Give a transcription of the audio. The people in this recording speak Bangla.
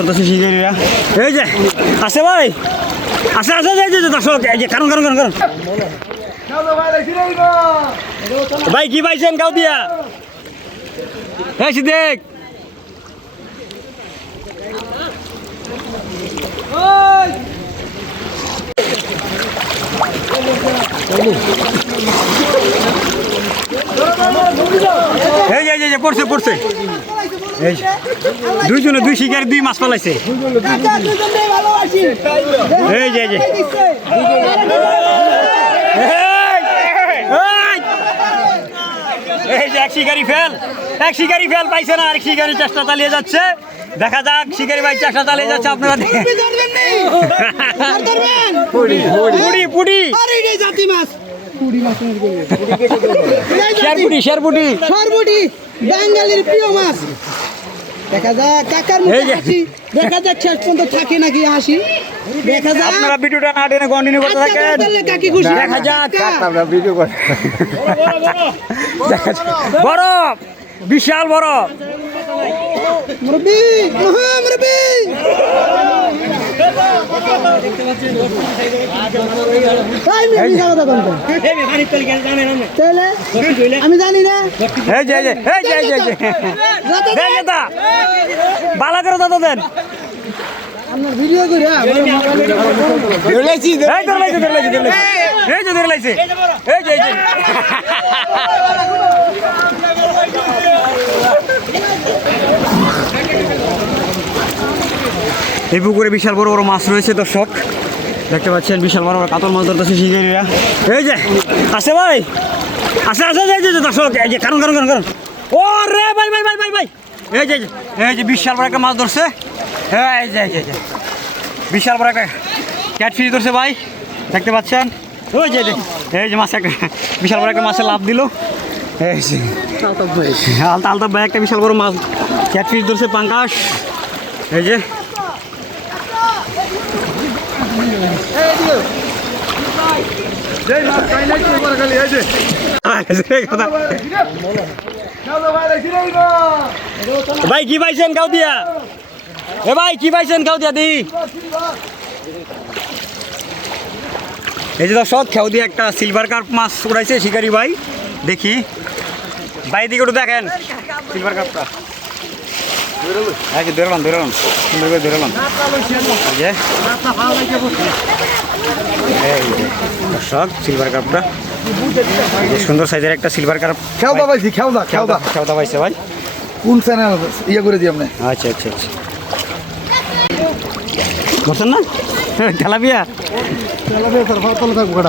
ধরতেছে শিকারীরা। এই যে আছে ভাই, আছে আছে দর্শক, কারণ কারণ কারণ কারণ ভাই কি পাইছেন কাউ দিয়া? হ্যাঁ সিদ্দিক পড়ছে পড়ছে, দুইজনে দুই শিকার দুই মাছ পালাইছে। এই যে এক শিকারি ফেল, এক শিকারি ফেল পাইছে না, আরেক শিকারি চেষ্টা চালিয়ে যাচ্ছে। দেখা যাক শিকারি ভাই চেষ্টা চালিয়ে যাচ্ছে। আপনারা বাঙালির প্রিয় মাছ। দেখা যাক কাকার মুখে হাসি, দেখা যাক শেষ পর্যন্ত থাকে নাকি হাসি। দেখা যাক, আপনারা ভিডিওটা না টেনে কন্টিনিউ করতে থাকেন। কাকি খুশি, দেখা যাক আমরা ভিডিও করি। বড় বিশাল বড় মুরব্বি মুরব্বি আমি জানি না। বালা করে দাদা দেন আপনার ভিডিও করে এই পুকুরে বিশাল বড় বড় মাছ রয়েছে দর্শক, দেখতে পাচ্ছেন বিশাল বড় বড় কাতল মাছ ধরতেছে শিকারীরা। এই যে আছে ভাই, আছে আছে দর্শক, কারণ কারণ কারণ কারণ ও রে ভাই ভাই ভাই ভাই ভাই এই যে বিশাল বড় একটা মাছ ধরছে। এই যে বিশাল বড় একটা ক্যাটফিশ ধরছে ভাই, দেখতে পাচ্ছেন। ওই যে এই যে মাছ একটা বিশাল বড় একটা মাছে লাভ দিল। এই যে আলতাফ ভাই একটা বিশাল বড় মাছ ক্যাটফিশ ধরছে, পাঙ্গাস। এই যে ভাই কি পাইছেন কাউ দিয়া? এ ভাই কি পাইছেন কাউ দিয়া? দি এই যে দর্শক, খেউ দিয়ে একটা সিলভার কার্প মাছ উড়াইছে শিকারি ভাই। দেখি ভাই দিকে একটু দেখেন সিলভার কার্পটা। ধরলাম সুন্দর করে ধরলাম। দর্শক সিলভার কার্পটা সুন্দর সাইজের একটা সিলভার কার্প খেলদা পাইছি, খেলদা পাইছে ভাই। কোন চ্যানেল ইয়ে করে দিই আপনি? আচ্ছা বলছেন না তেলাপিয়া স্যার থাকবো